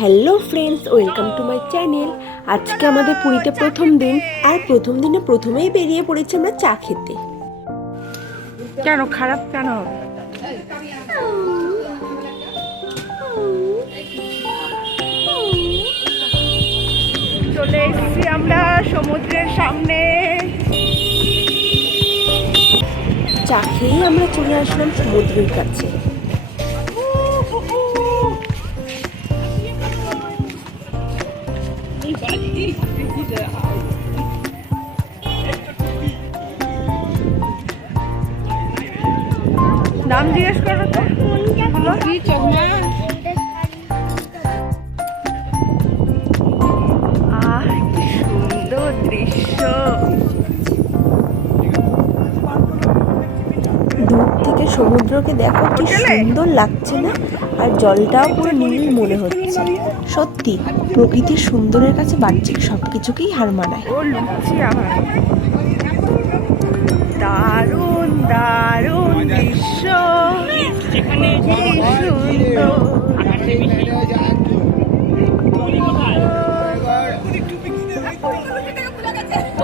Hello friends welcome to my channel. আজকে আমাদের পুরীতে প্রথম দিন আর প্রথম দিনে প্রথমেই বেরিয়ে পড়েছি আমরা চা খেতে। কেন খারাপ কেন? চলে এসেছি আমরা সমুদ্রের সামনে। চা খেয়েই আমরা চলে আসলাম সমুদ্রের কাছে। নাম জিজ্ঞেস করো তো। কি আহ সমুদ্রকে দেখো কি সুন্দর লাগছে না? আর জলটাও পুরো নীল মনে হচ্ছে। সত্যি প্রকৃতির সুন্দরের কাছে বাহ্যিক সব কিছুকেই হার মানায়। দারুণ দারুণ দৃশ্য।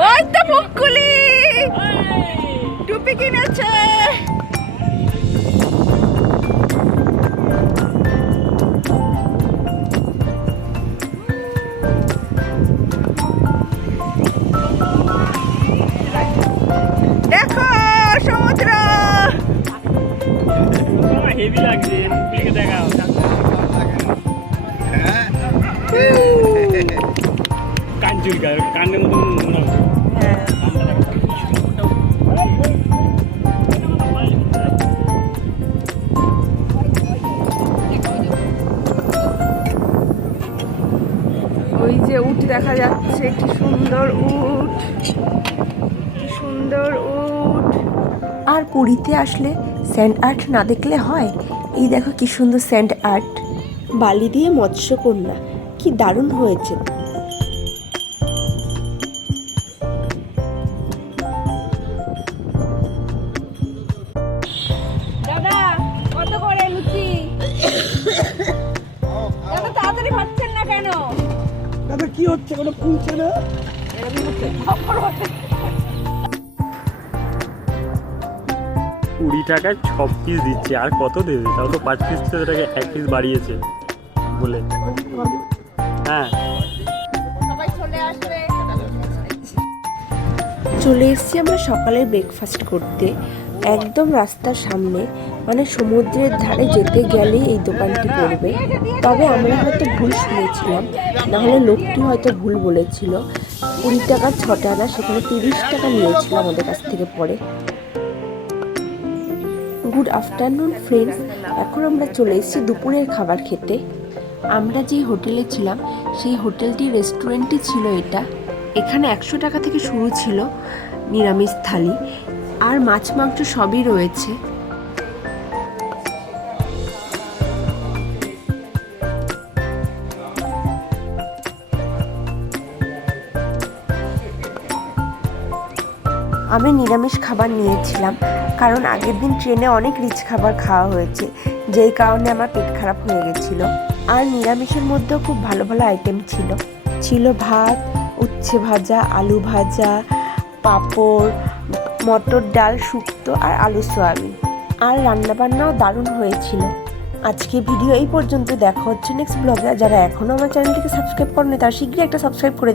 ওই তো টুপি কিনেছে। দেখো সমুদ্র। হেভি লাগছে দেখাও। কান চুলকায় কানের মতন ওই যে উট দেখা যাচ্ছে কি সুন্দর উট। কি সুন্দর উট। আর পুরীতে আসলে স্যান্ড আর্ট না দেখলে হয়? এই দেখো কি সুন্দর স্যান্ড আর্ট। বালি দিয়ে মৎস্যকন্যা কি দারুণ হয়েছে। দাদা কত করে লুচি? দাদা তাড়াতাড়ি ভাবছেন কি হচ্ছে? কোনো ফুলছে না কুড়ি টাকায় ছ পিস দিচ্ছে আর কত দেবে? তাও তো পাঁচ পিস টাকা এক পিস বাড়িয়েছে বলে। হ্যাঁ। চলে আসবে। চলে এসেছি আমরা সকালে ব্রেকফাস্ট করতে। একদম রাস্তার সামনে মানে সমুদ্রের ধারে যেতে গেলে এই দোকানটি পড়বে। তবে আমরা হয়তো ভুল শুনেছিলাম, নাহলে লোকটি হয়তো ভুল বলেছিল। কুড়ি টাকা ছটা আনা সেখানে তিরিশ টাকা নিয়েছিল আমাদের কাছ থেকে পরে। গুড আফটারনুন ফ্রেন্ডস এখন আমরা চলে এসেছি দুপুরের খাবার খেতে। আমরা যে হোটেলে ছিলাম, সেই হোটেলটি রেস্টুরেন্টই ছিল এটা। এখানে একশো টাকা থেকে শুরু ছিল নিরামিষ থালি। আর মাছ মাংস সবই রয়েছে। আমি নিরামিষ খাবার নিয়েছিলাম, কারণ আগের দিন ট্রেনে অনেক রিচ খাবার খাওয়া হয়েছে, যেই কারণে আমার পেট খারাপ হয়ে গেছিল। আর নিরামিষের মধ্যেও খুব ভালো ভালো আইটেম ছিল। ছিল ভাত, উচ্ছে ভাজা, আলু ভাজা, পাঁপড় মটর ডাল শুক্তো আর আলু সোয়াবিন। আর রান্নাবান্নাও দারুণ হয়েছিল। আজকে ভিডিও এই পর্যন্ত দেখা হচ্ছে নেক্সট ব্লগে যারা এখনও আমার চ্যানেলটিকে সাবস্ক্রাইব করেনি, তারা শীঘ্রই একটা সাবস্ক্রাইব করে